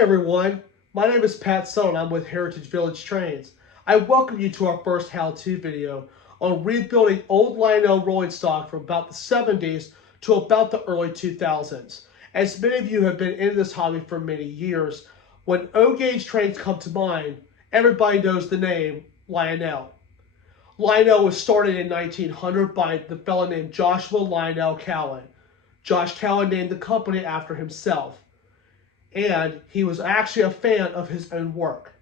Hi everyone, my name is Pat Suttle and I'm with Heritage Village Trains. I welcome you to our first how-to video on rebuilding old Lionel rolling stock from about the 70s to about the early 2000s. As many of you have been in this hobby for many years, when O-gauge trains come to mind, everybody knows the name Lionel. Lionel was started in 1900 by the fellow named Joshua Lionel Cowan. Josh Cowan named the company after himself. And he was actually a fan of his own work.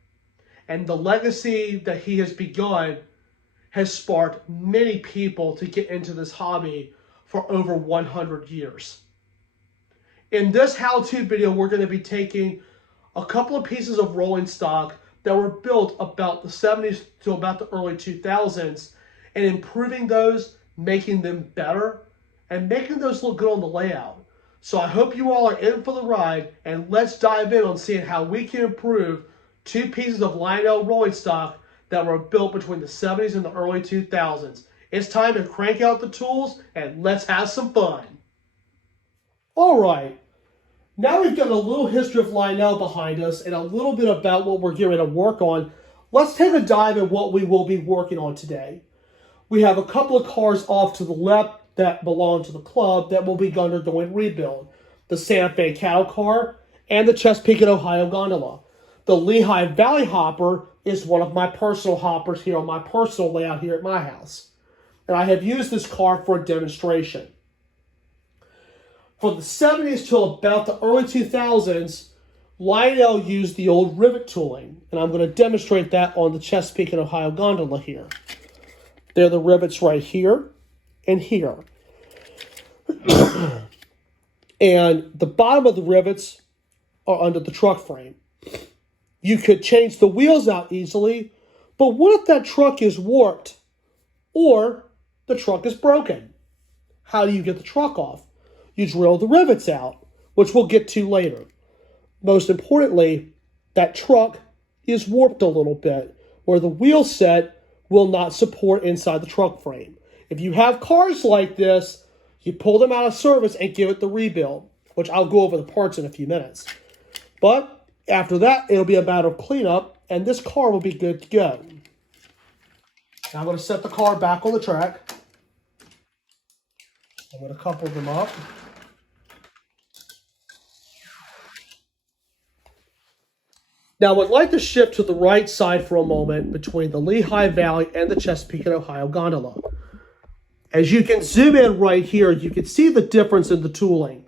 And the legacy that he has begun has sparked many people to get into this hobby for over 100 years. In this how-to video, we're going to be taking a couple of pieces of rolling stock that were built about the 70s to about the early 2000s and improving those, making them better, and making those look good on the layout. So I hope you all are in for the ride, and let's dive in on seeing how we can improve two pieces of Lionel rolling stock that were built between the 70s and the early 2000s. It's time to crank out the tools and let's have some fun. All right, now we've got a little history of Lionel behind us and a little bit about what we're getting to work on. Let's take a dive at what we will be working on today. We have a couple of cars off to the left that belong to the club that will be undergoing rebuild. The Santa Fe cattle car and the Chesapeake and Ohio gondola. The Lehigh Valley hopper is one of my personal hoppers here on my personal layout here at my house. And I have used this car for a demonstration. From the 70s till about the early 2000s, Lionel used the old rivet tooling. And I'm going to demonstrate that on the Chesapeake and Ohio gondola here. They're the rivets right here and here. And the bottom of the rivets are under the truck frame. You could change the wheels out easily, but what if that truck is warped or the truck is broken? How do you get the truck off? You drill the rivets out, which we'll get to later. Most importantly, that truck is warped a little bit, where the wheel set will not support inside the truck frame. If you have cars like this, you pull them out of service and give it the rebuild, which I'll go over the parts in a few minutes. But after that, it'll be a matter of cleanup, and this car will be good to go. Now I'm going to set the car back on the track. I'm going to couple them up. Now, I would like to shift to the right side for a moment between the Lehigh Valley and the Chesapeake and Ohio gondola. As you can zoom in right here, you can see the difference in the tooling.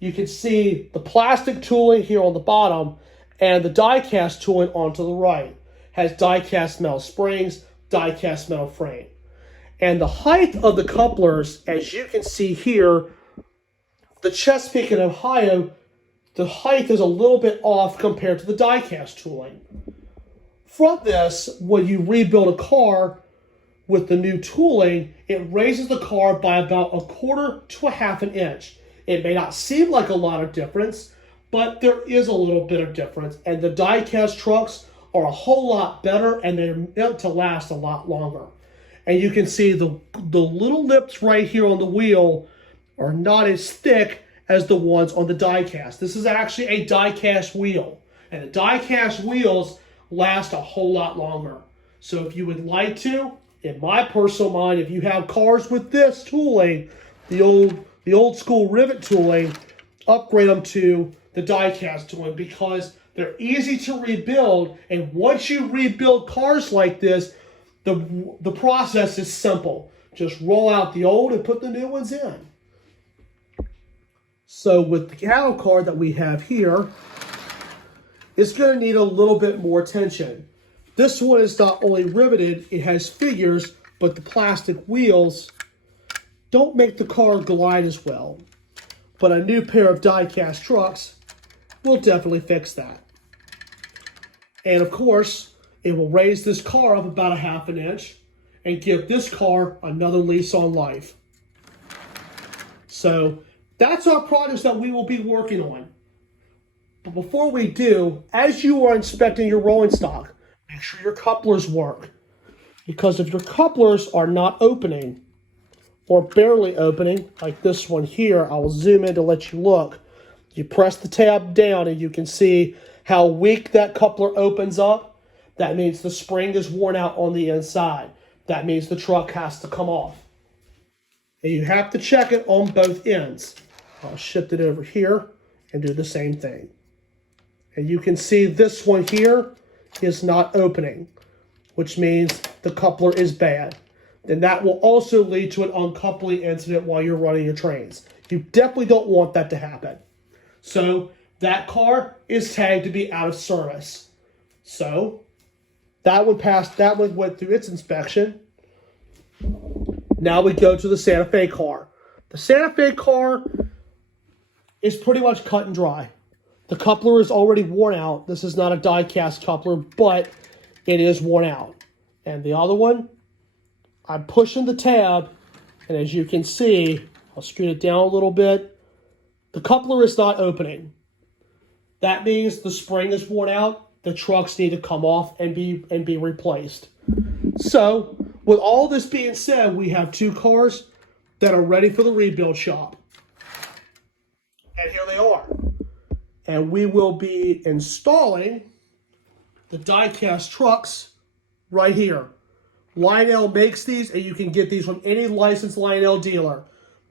You can see the plastic tooling here on the bottom and the die-cast tooling onto the right. Has die-cast metal springs, die-cast metal frame. And the height of the couplers, as you can see here, the Chesapeake and Ohio, the height is a little bit off compared to the die-cast tooling. From this, when you rebuild a car with the new tooling, it raises the car by about 1/4 to 1/2 inch. It may not seem like a lot of difference, but there is a little bit of difference. And the die-cast trucks are a whole lot better, and they're meant to last a lot longer. And you can see the little lips right here on the wheel are not as thick as the ones on the die-cast. This is actually a die-cast wheel. And the die-cast wheels last a whole lot longer. So if you would like to, in my personal mind, if you have cars with this tooling, the old school rivet tooling, upgrade them to the die-cast tooling because they're easy to rebuild. And once you rebuild cars like this, the process is simple. Just roll out the old and put the new ones in. So with the cattle car that we have here, it's going to need a little bit more attention. This one is not only riveted, it has figures, but the plastic wheels don't make the car glide as well. But a new pair of die-cast trucks will definitely fix that. And of course, it will raise this car up about 1/2 inch and give this car another lease on life. So that's our projects that we will be working on. But before we do, as you are inspecting your rolling stock, make sure your couplers work. Because if your couplers are not opening or barely opening, like this one here, I will zoom in to let you look. You press the tab down and you can see how weak that coupler opens up, that means the spring is worn out on the inside. That means the truck has to come off. And you have to check it on both ends. I'll shift it over here and do the same thing. And you can see this one here is not opening, which means the coupler is bad. Then that will also lead to an uncoupling incident while you're running your trains. You definitely don't want that to happen. So that car is tagged to be out of service. So that one went through its inspection. Now we go to the Santa Fe car. The Santa Fe car is pretty much cut and dry. The coupler is already worn out. This is not a die cast coupler, but it is worn out. And the other one, I'm pushing the tab, and as you can see, I'll scoot it down a little bit. The coupler is not opening. That means the spring is worn out. The trucks need to come off and be replaced. So, with all this being said, we have two cars that are ready for the rebuild shop. And here they are. And we will be installing the die-cast trucks right here. Lionel makes these, and you can get these from any licensed Lionel dealer.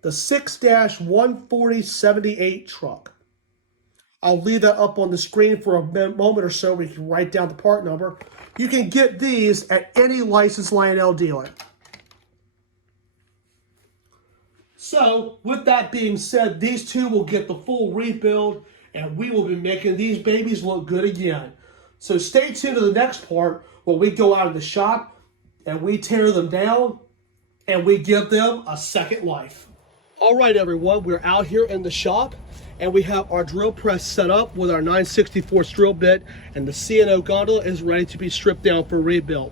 The 6-14078 truck. I'll leave that up on the screen for a moment or so where you can write down the part number. You can get these at any licensed Lionel dealer. So, with that being said, these two will get the full rebuild, and we will be making these babies look good again. So stay tuned to the next part where we go out of the shop and we tear them down and we give them a second life. All right, everyone, we're out here in the shop and we have our drill press set up with our 9/64 drill bit, and the C&O gondola is ready to be stripped down for rebuild.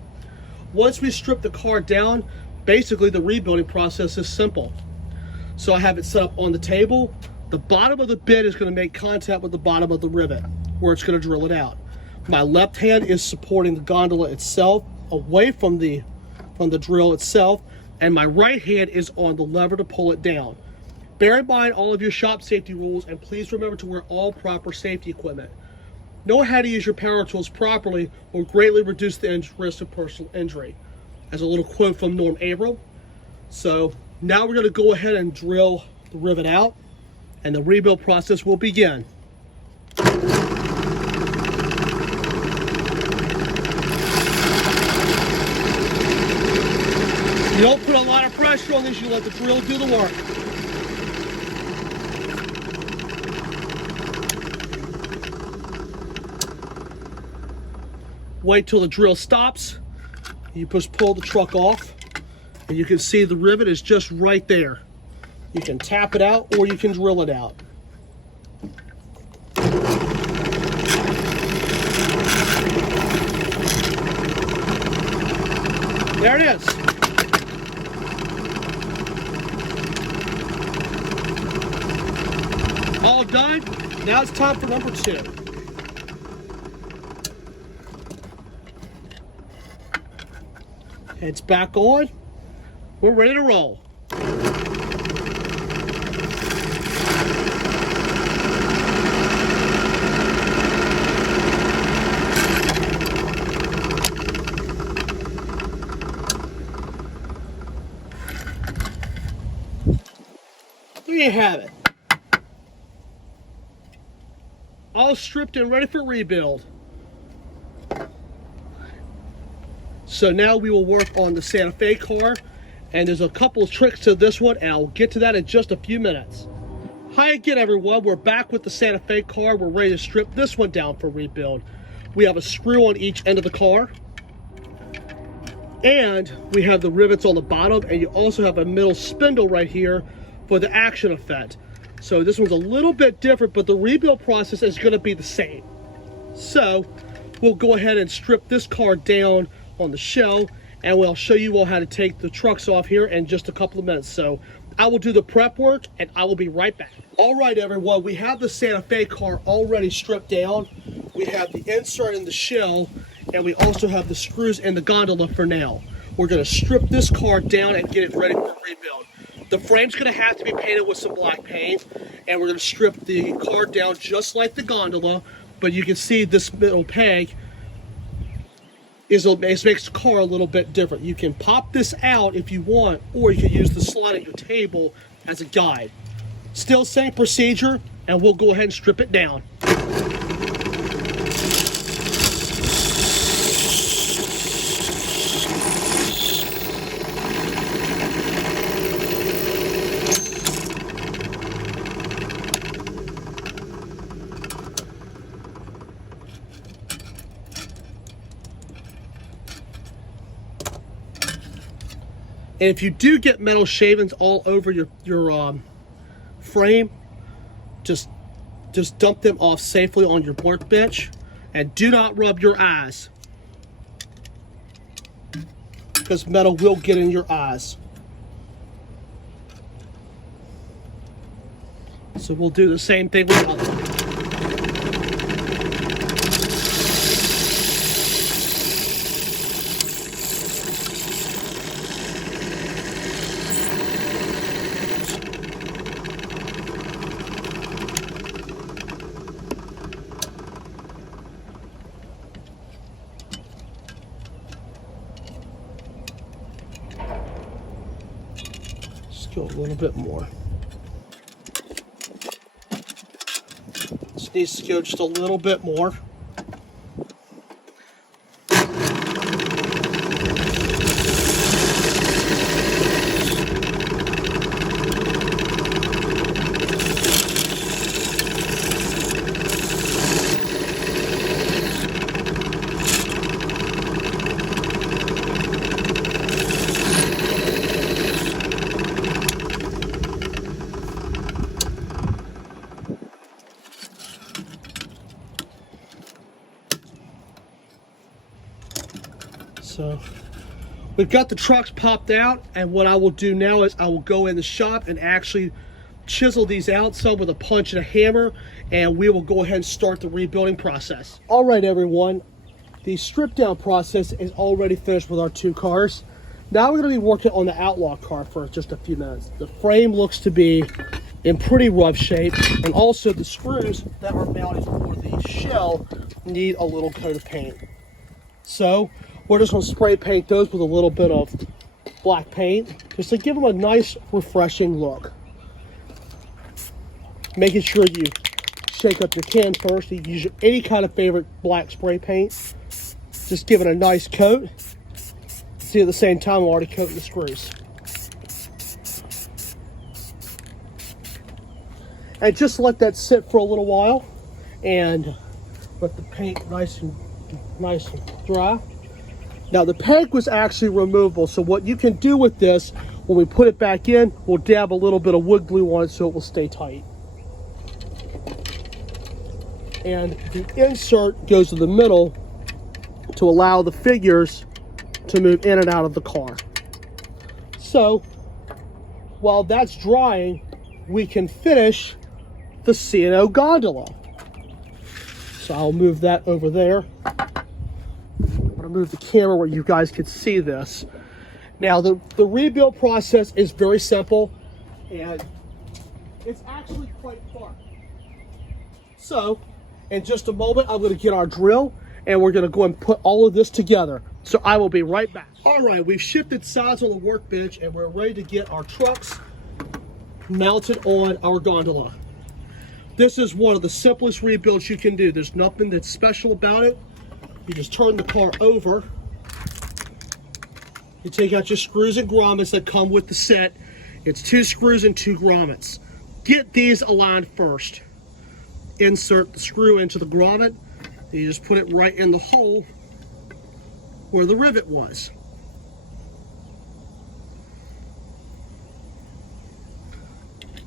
Once we strip the car down, basically the rebuilding process is simple. So I have it set up on the table. The bottom of the bit is going to make contact with the bottom of the rivet where it's going to drill it out. My left hand is supporting the gondola itself away from the drill itself, and my right hand is on the lever to pull it down. Bear in mind all of your shop safety rules, and please remember to wear all proper safety equipment. Know how to use your power tools properly will greatly reduce the risk of personal injury. As a little quote from Norm Abram. So now we're going to go ahead and drill the rivet out, and the rebuild process will begin. You don't put a lot of pressure on this, you let the drill do the work. Wait till the drill stops. You push pull the truck off, and you can see the rivet is just right there. You can tap it out or you can drill it out. There it is. All done. Now it's time for number 2. It's back on. We're ready to roll. There you have it. All stripped and ready for rebuild. So now we will work on the Santa Fe car, and there's a couple of tricks to this one, and I'll get to that in just a few minutes. Hi again, everyone. We're back with the Santa Fe car. We're ready to strip this one down for rebuild. We have a screw on each end of the car, and we have the rivets on the bottom, and you also have a middle spindle right here for the action effect. So this one's a little bit different, but the rebuild process is going to be the same. So we'll go ahead and strip this car down on the shell, and we'll show you all how to take the trucks off here in just a couple of minutes. So I will do the prep work and I will be right back. All right, everyone, we have the Santa Fe car already stripped down. We have the insert in the shell, and we also have the screws in the gondola for now. We're going to strip this car down and get it ready for rebuild. The frame's going to have to be painted with some black paint, and we're going to strip the car down just like the gondola. but you can see this middle peg makes the car a little bit different. You can pop this out if you want, or you can use the slot at your table as a guide. Still same procedure, and we'll go ahead and strip it down. And if you do get metal shavings all over your frame, just dump them off safely on your workbench, and do not rub your eyes, because metal will get in your eyes. So we'll do the same thing with the other one. Go a little bit more. This needs to go just a little bit more. So we've got the trucks popped out, and what I will do now is I will go in the shop and actually chisel these out some with a punch and a hammer, and we will go ahead and start the rebuilding process. All right, everyone, the strip down process is already finished with our two cars. Now we're going to be working on the Outlaw car for just a few minutes. The frame looks to be in pretty rough shape, and also the screws that are mounted for the shell need a little coat of paint. So we're just going to spray paint those with a little bit of black paint, just to give them a nice, refreshing look. Making sure you shake up your can first. You use any kind of favorite black spray paint. Just give it a nice coat. See, at the same time, I'm already coating the screws. And just let that sit for a little while, and let the paint nice and dry. Now the peg was actually removable, so what you can do with this, when we put it back in, we'll dab a little bit of wood glue on it so it will stay tight. And the insert goes in the middle to allow the figures to move in and out of the car. So while that's drying, we can finish the C&O gondola. So I'll move that over there. Move the camera where you guys can see this. Now the rebuild process is very simple, and it's actually quite fun. So in just a moment, I'm going to get our drill, and we're going to go and put all of this together. So I will be right back. All right, we've shifted sides on the workbench, and we're ready to get our trucks mounted on our gondola. This is one of the simplest rebuilds you can do. There's nothing that's special about it. You just turn the car over. You take out your screws and grommets that come with the set. It's 2 screws and 2 grommets. Get these aligned first. Insert the screw into the grommet. And you just put it right in the hole where the rivet was.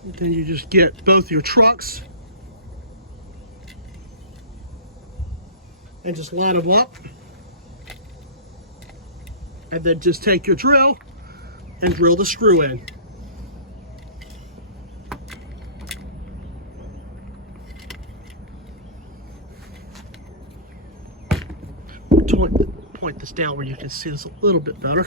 And then you just get both your trucks and just line them up, and then just take your drill and drill the screw in. Point this down where you can see this a little bit better.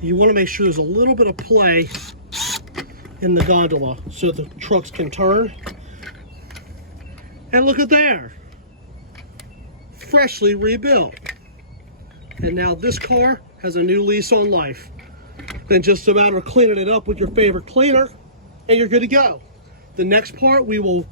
you want to make sure there's a little bit of play in the gondola so the trucks can turn. And look at there, freshly rebuilt. And now this car has a new lease on life. Then just a matter of cleaning it up with your favorite cleaner and you're good to go. The next part, we will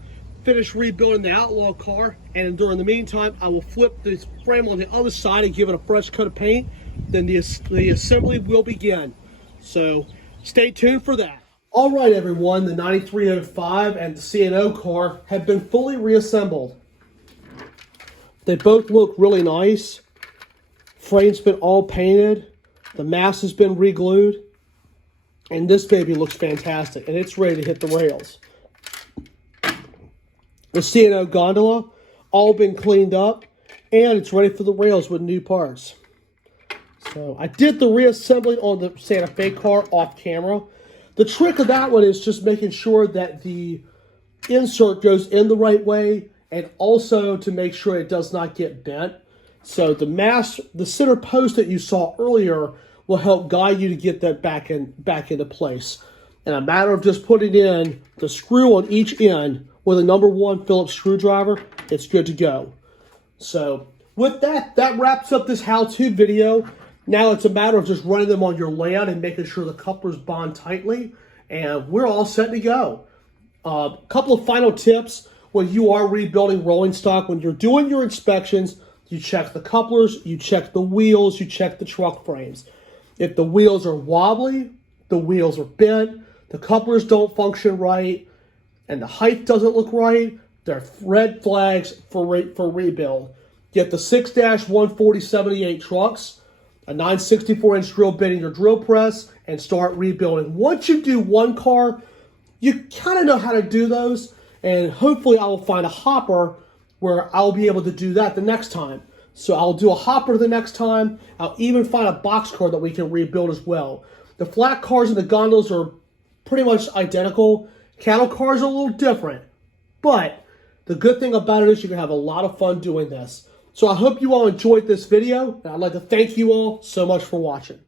finish rebuilding the Outlaw car, and during the meantime I will flip this frame on the other side and give it a fresh coat of paint. Then the assembly will begin, so stay tuned for that. All right everyone, the 9305 and the C&O car have been fully reassembled. They both look really nice. Frame's been all painted, the mast has been re-glued, and this baby looks fantastic, and it's ready to hit the rails. The C&O gondola, all been cleaned up, and it's ready for the rails with new parts. So I did the reassembly on the Santa Fe car off camera. The trick of that one is just making sure that the insert goes in the right way, and also to make sure it does not get bent. So the center post that you saw earlier will help guide you to get that back into place. And a matter of just putting in the screw on each end with a #1 Phillips screwdriver, it's good to go. So with that, that wraps up this how-to video. Now it's a matter of just running them on your land and making sure the couplers bond tightly, and we're all set to go. A couple of final tips when you are rebuilding rolling stock. When you're doing your inspections, you check the couplers, you check the wheels, you check the truck frames. If the wheels are wobbly, the wheels are bent, the couplers don't function right, and the height doesn't look right, they're red flags for rebuild. Get the 6-140/78 trucks, a 9/64-inch drill bit in your drill press, and start rebuilding. Once you do one car, you kind of know how to do those, and hopefully I will find a hopper where I'll be able to do that the next time. So I'll do a hopper the next time. I'll even find a box car that we can rebuild as well. The flat cars and the gondolas are pretty much identical. Cattle cars are a little different, but the good thing about it is you can have a lot of fun doing this. So I hope you all enjoyed this video, and I'd like to thank you all so much for watching.